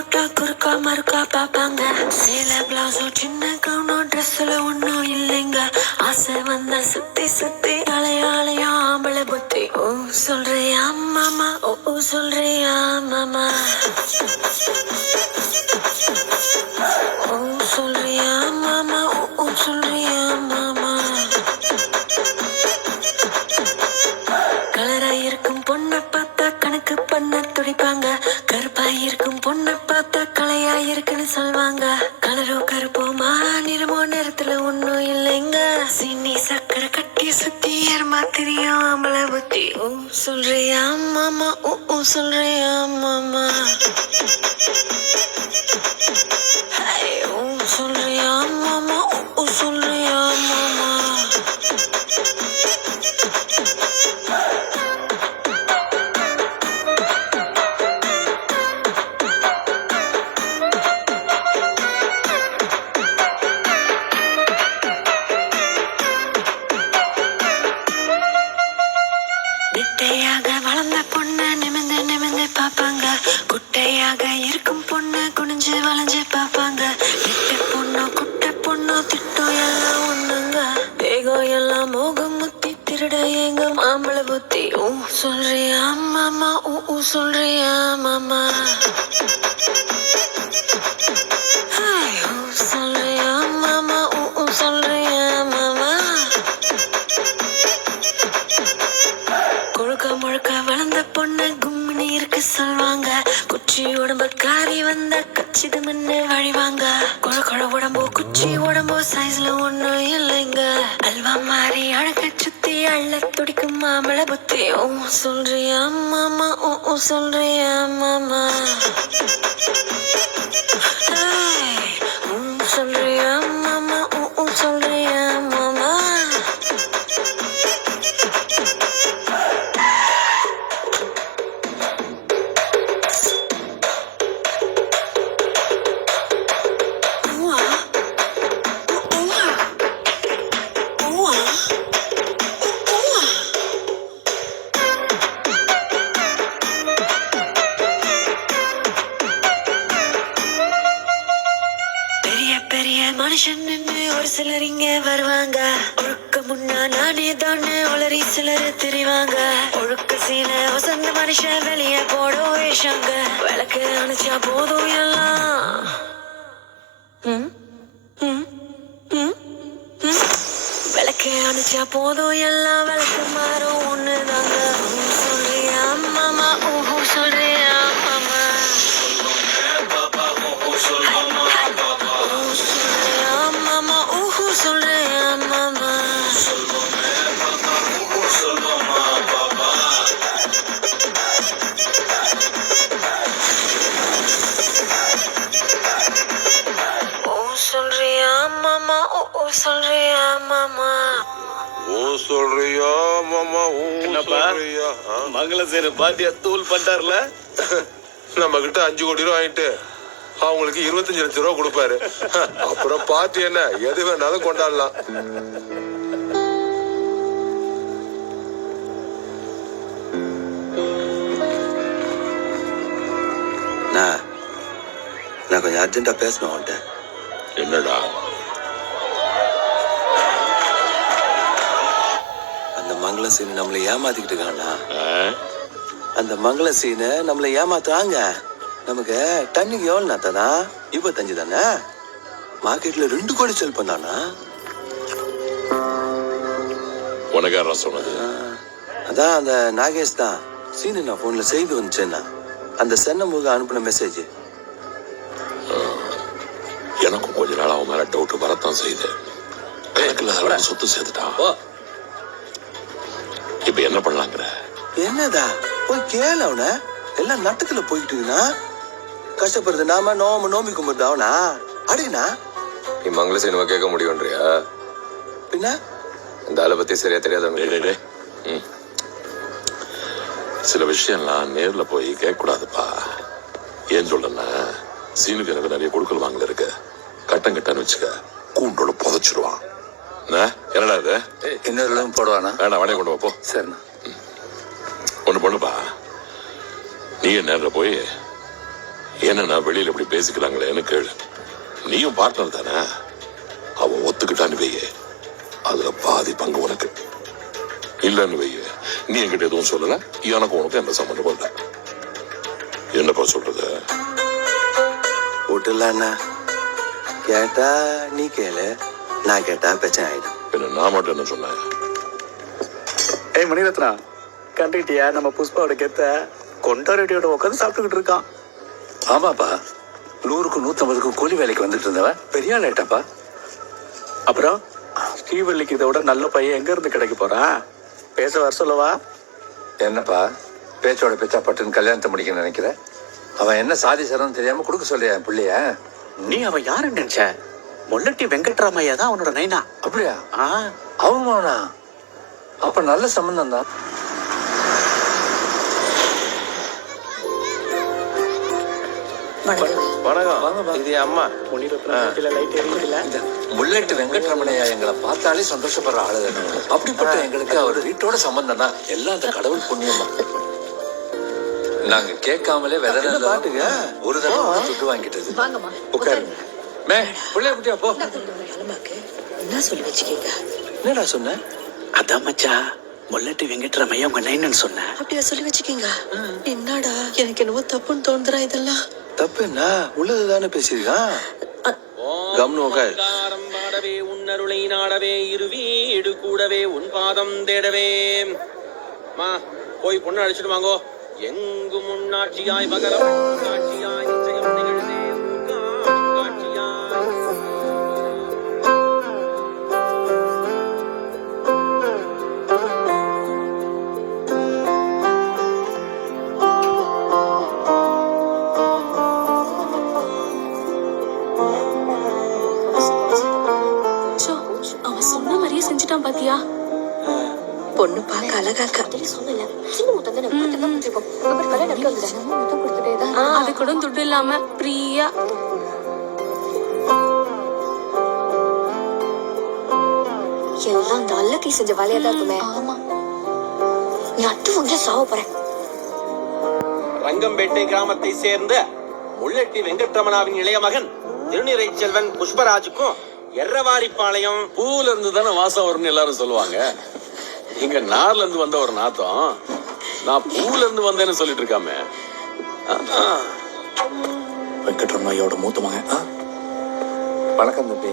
போட்டா குறுக்கா மறுக்கா பாப்பாங்க. சேலை பிளவுஸோ சின்ன கவுனோ ட்ரெஸ்ல ஒன்னும் இல்லைங்க. ஆசை வந்த சுத்தி சுத்தி அலையாளையா ஆம்பளை புத்தி. ஓ சொல்றியா மாமா, ஓ சொல்றியா மாமா, ஓ சொல்றியா மாமா, ஓ சொல்றியா மாமா. கலராயிருக்கும் பொண்ணை பார்த்தா கணக்கு பண்ண துடிப்பாங்க. கருப்பாயிருக்கும் பொண்ணை பார்த்தா கலையாயிருக்குன்னு சொல்வாங்க. கலரோ கருப்போமா நிறமோ நேரத்துல ஒன்னும் இல்லைங்க. சின்னி சக்கரை கட்டி சுத்தி ஏர்மா தெரியும் ஆம்பளை புத்தி. ஓ சொல்றியா மாமா, ஓ சொல்றியா மாமா, ஓ சொல்றியா மாமா, ஓ சொல்றியா மாமா. நெட்டையாக வளர்ந்த பொண்ணு நிமிந்து நிமிந்து பாப்பாங்க. குட்டையாக இருக்கும் பொண்ணு குனிஞ்சு வளைஞ்சு பாப்பாங்க. நெட்ட பொண்ணோ குட்டை பொண்ணோ திட்டம் எல்லாம் ஒண்ணுங்க. தேகம் எல்லாம் மோகம் முத்தி திருட எங்க மாம்பழ புத்தி. ஓ சொல்றியா மாமா, ஓ சொல்றியா மாமா, ஓ சொல்றியா மாமா, ஓ சொல்றியா மாமா. கொழுக்க முழுக்க வளர்ந்த பொண்ணு கும்மினி இருக்கு சொல்வாங்க. குச்சி உடம்பு காரி வந்த கச்சிது முன்னு வழிவாங்க. கொழ கொழ உடம்போ குச்சி உடம்போ சைஸ்ல ஒன்னும் இல்லைங்க. அல்வா மாறி அழக சுத்தி அள்ள துடிக்கும் மாம்பழ புத்தி. ஓ சொல்றியா மாமா, ஓ சொல்றியா மாமா, ஓ சொல்றியா மாமா, ஓ சொல்றியா மாமா. பெரிய பெரிய மனுஷன் ஒரு சிலர் இங்க வருவாங்க. ஒழுக்க முன்னா நானே தானே உளறி சிலர் தெரிவாங்க. ஒழுக்க சீல வசந்த மனுஷன் வெளிய போட வேஷாங்க. விளக்கு அணைச்சா போதும் எல்லாம் விளக்கு அணைச்சா போதும் எல்லாம் விளக்கு மாறும் ஒண்ணுதாங்க. சொல்றியா மாமா, ஓஹோ சொல்றியா மாமா, சொல்றியா மாமா, ஓஹோ சொல்றியா மாமா. ஓ சொல்றியா மாமா, ஓ சொல்றியா மாமா, ஓ சொல்றியா மாமா, ஓ சொல்றியா. மங்கள சேரு பாட்டியா தூள் பண்ணிட்டார்ல. நம்ம கிட்ட 5 கோடி ரூபா வாங்கிட்டு அவங்களுக்கு 25 லட்சம் ரூபா கொடுப்பாரு. அப்புறம் பார்ட்டி என்ன எது வேணாலும் கொண்டாடலாம். நான் கொஞ்சம் அர்ஜென்ட்டா பேசணும் அவன்கிட்ட. என்னடா? அந்த மங்கள சீன் நம்மளை ஏமாத்திக்கிட்டு இருக்கானா? அந்த மங்கள சீனை நம்மளை ஏமாத்துறாங்க. நமக்கு டன்னுக்கு எவ்வளோ தானா? 25 தானே? மார்க்கெட்ல 2 கோடி செல் பண்ணானா? உனக்கு யாரா சொன்னது? அதான் அந்த நாகேஷ் தான். சீனு நான் போன்ல செய்து வந்துச்சேன்னா அந்த சென்னமுக அனுப்பின மெசேஜ். எனக்கும் கொஞ்ச நாள் அவன் மேல டவுட் வரத்தான் செய்யுது. சொத்து சேர்த்துட்டான். இப்ப என்ன பண்ணலாங்கிற? என்னதா போய் கேளு அவன. எல்லாம் நட்டத்துல போயிட்டு இருக்குன்னா கஷ்டப்படுறது நாம நோம்பி கும்பிடுது அவனா அடிக்கணா. நீ மங்கள சினிமா கேட்க முடியும்ன்றியா? பின்ன இந்த ஆளை பத்தி சரியா தெரியாதவங்க. சில விஷயம்லாம் நேர்ல போய் கேட்க கூடாதுப்பா. ஏன் சொல்றேன்னா சீனுக்கு எனக்கு நிறைய கொடுக்கல் வாங்கல இருக்கு. கட்டம் கட்டான்னு வச்சுக்க கூண்டோட புதைச்சிருவான். என்னடா இது? இன்னொரு போடுவானா? வேணா வடைய கொண்டு வாப்போ. சரிண்ணா. ஒண்ணு பண்ணுப்பா, நீ நேரில் போய் என்னன்னா வெளியில இப்படி பேசிக்கிறாங்களேன்னு கேளு. நீயும் பார்ட்னர் தானே, அவன் ஒத்துக்கிட்டான்னு வையே, அதுல பாதி பங்கு உனக்கு. இல்லன்னு வையே, நீ என்கிட்ட எதுவும் சொல்லல, எனக்கு உனக்கு எந்த சம்பந்தமும் இல்லை. என்னப்பா சொல்றது? விட்டுலாண்ணா, கேட்டா நீ கேளு, நான் கேட்டா பிரச்சனை ஆயிடும். என்ன நான் மட்டும் என்ன சொன்னேன்? ஏய் மணிரத்னா, கண்டுகிட்டியா நம்ம புஷ்பாவோட கெத்த கொண்டாரெட்டியோட உட்காந்து சாப்பிட்டுக்கிட்டு இருக்கான். ஆமாப்பா, 100க்கு 150க்கு கூலி வேலைக்கு வந்துட்டு இருந்தவன் பெரிய ஆள் ஆயிட்டாப்பா. அப்புறம் ஸ்ரீவல்லிக்கு இதை விட நல்ல பையன் எங்க இருந்து கிடைக்க போறான்? பேச வர சொல்லவா? என்னப்பா பேச்சோட பேச்சா பட்டுன்னு கல்யாணத்தை முடிக்கணும்னு நினைக்கிற? அவன் என்ன சாதி சரம் தெரியாம கொடுக்க சொல்லியா என் பிள்ளைய? நீ அவன் யாருன்னு நினைச்ச? முள்ளட்டி வெங்கட்ராமையா தான் அவனோட நைனா. அப்படியா? அவமானா? அப்ப நல்ல சம்பந்தம் தான். வணக்கம். இது அம்மா. லைட் எரியுதுல? முள்ளட்டு வெங்கட்ரமணையா எங்களை பார்த்தாலே சந்தோஷப்படுற ஆளு. அப்படிப்பட்ட எங்களுக்கு அவர் வீட்டோட சம்பந்தம் தான் எல்லாம் அந்த கடவுள் புண்ணியமா. நாங்க கேட்காமலே பாட்டுங்க ஒரு தடவை துட்டு வாங்கிட்டது. உட்காருங்க. மே பிள்ளைய குட்டியா போ. என்ன சொல்லி வச்சுக்கீங்க? என்னடா சொன்ன? அதான் மச்சா, முள்ளட்டி வெங்கட்ராமையா உங்க நைனன்னு சொன்னேன். அப்படியா சொல்லி வச்சுக்கீங்க? என்னடா எனக்கு என்னவோ தப்புன்னு தோன்றுறா இதெல்லாம். தப்பு என்ன? உள்ளதுதானே பேசியிருக்கான். கம்னு உட்கார். பாடவே உன்னருளை நாடவே இருவீடு கூடவே உன் பாதம் தேடவே. மா போய் பொண்ணு அழைச்சிட்டு வாங்கோ. எங்கு முன்னாட்சியாய் பகரம் காட்சியாய் நிச்சயம் நிகழ்ந்தே காட்சியாய். அவன் சொன்ன மாதிரியே செஞ்சுட்டான் பாத்தியா? பொண்ணு பார்க்க அழகா இருக்கா. அது கூட துட்டு இல்லாம பிரியா எல்லாம் அந்த அல்லக்கை செஞ்ச வேலையா தான் இருக்குமே. ஆமா, நீ அட்டு ஒன்றே சாவ போறேன். ரங்கம்பேட்டை கிராமத்தை சேர்ந்த முள்ளட்டி வெங்கட்ரமணாவின் இளைய மகன் திருநிறை செல்வன் புஷ்பராஜுக்கும் எர்ரவாரிப்பாளையம் பூல இருந்து தானே வாசம் வரும்னு எல்லாரும் சொல்லுவாங்க. இங்க நார்ல இருந்து வந்த ஒரு நாத்தம், நான் பூல இருந்து வந்தேன்னு சொல்லிட்டு இருக்காமே. வெங்கட்ராமையோட மூத்த மகன். வணக்கம் தம்பி.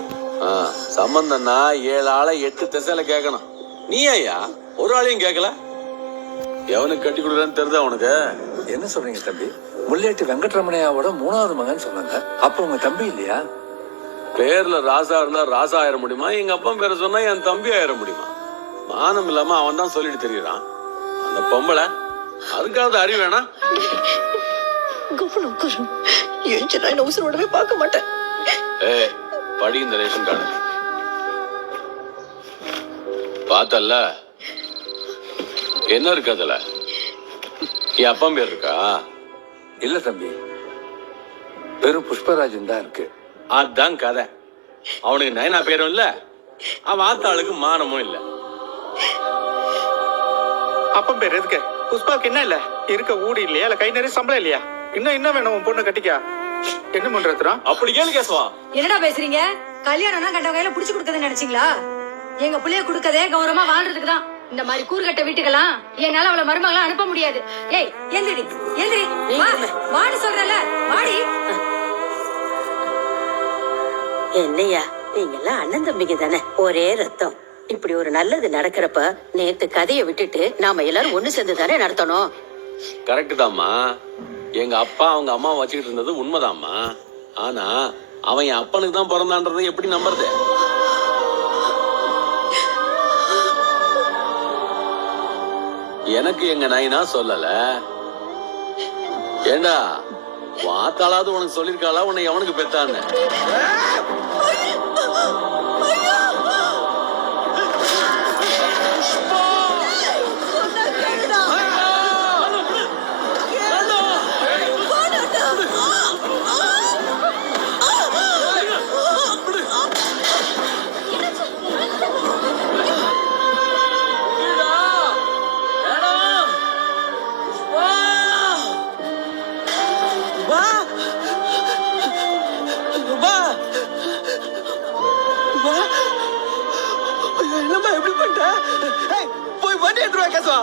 சம்பந்தம்னா 7 ஆளை 8 திசையில கேட்கணும். நீ ஐயா ஒரு ஆளையும் கேட்கல. எவனுக்கு கட்டி கொடுக்குறேன்னு தெரியுதா உனக்கு? என்ன சொல்றீங்க தம்பி? முள்ளேட்டு வெங்கட்ரமணையாவோட 3வது மகன் சொன்னாங்க. அப்ப உங்க தம்பி இல்லையா? பேர்ல ராசா இருந்தா ராசா ஆயிட முடியுமா? எங்க அப்பா பேரை சொன்னா என் தம்பி ஆயிட முடியுமா? மானம் இல்லாம அவன் தான் சொல்லிட்டு தெரியுறான். அந்த பொம்பளை அதுக்காவது அறிவு வேணா? உசுரோடவே பார்க்க மாட்டேன். ஏய் படி இந்த ரேஷன் கார்டு பார்த்தல்ல, என்ன இருக்கு அதுல? என் அப்பா பேர் இருக்கா? இல்ல தம்பி, வெறும் புஷ்பராஜன் தான் இருக்கு. அதான் கதை. அவனுக்கு நயனா பேரும் இல்ல, அவன் ஆத்தாளுக்கு மானமும் இல்ல. அப்பன் பேர் எதுக்கு? புஷ்பாவுக்கு என்ன இல்ல? இருக்க ஊடி இல்லையா? இல்ல கை நிறைய சம்பளம் இல்லையா? இன்னும் வேணும் உன் பொண்ணு கட்டிக்கா? என்ன பண்றதுரா? அப்படி கேளு கேசுவா. என்னடா பேசுறீங்க? கல்யாணம்னா கண்ட கையில புடிச்சு கொடுக்கறதுன்னு நினைச்சீங்களா? எங்க புள்ளைய கொடுக்கதே கௌரவமா வாழ்றதுக்கு தான். இந்த மாதிரி கூறுகட்ட வீட்டுக்கெல்லாம் என்னால அவளை மருமகளா அனுப்ப முடியாது. ஏய் எந்திரி எந்திரி, வாடி சொல்றல, வாடி. என்னையா நீங்க எல்லாம் அண்ணன் தம்பிங்க தானே, ஒரே ரத்தம். இப்படி ஒரு நல்லது நடக்கிறப்ப நேத்து கதையை விட்டுட்டு நாம எல்லாரும் ஒண்ணு சேர்ந்து தானே நடத்தணும். கரெக்ட் தாம்மா. எங்க அப்பா அவங்க அம்மா வச்சுக்கிட்டு இருந்தது உண்மைதாம்மா. ஆனா அவன் என் அப்பனுக்கு தான் பிறந்தான்றதை எப்படி நம்புறது? எனக்கு எங்க நைனா சொல்லல. ஏண்டா வாத்தாளாவது உனக்கு சொல்லிருக்காளா உன்னை எவனுக்கு பெத்தான்னு? கேசவா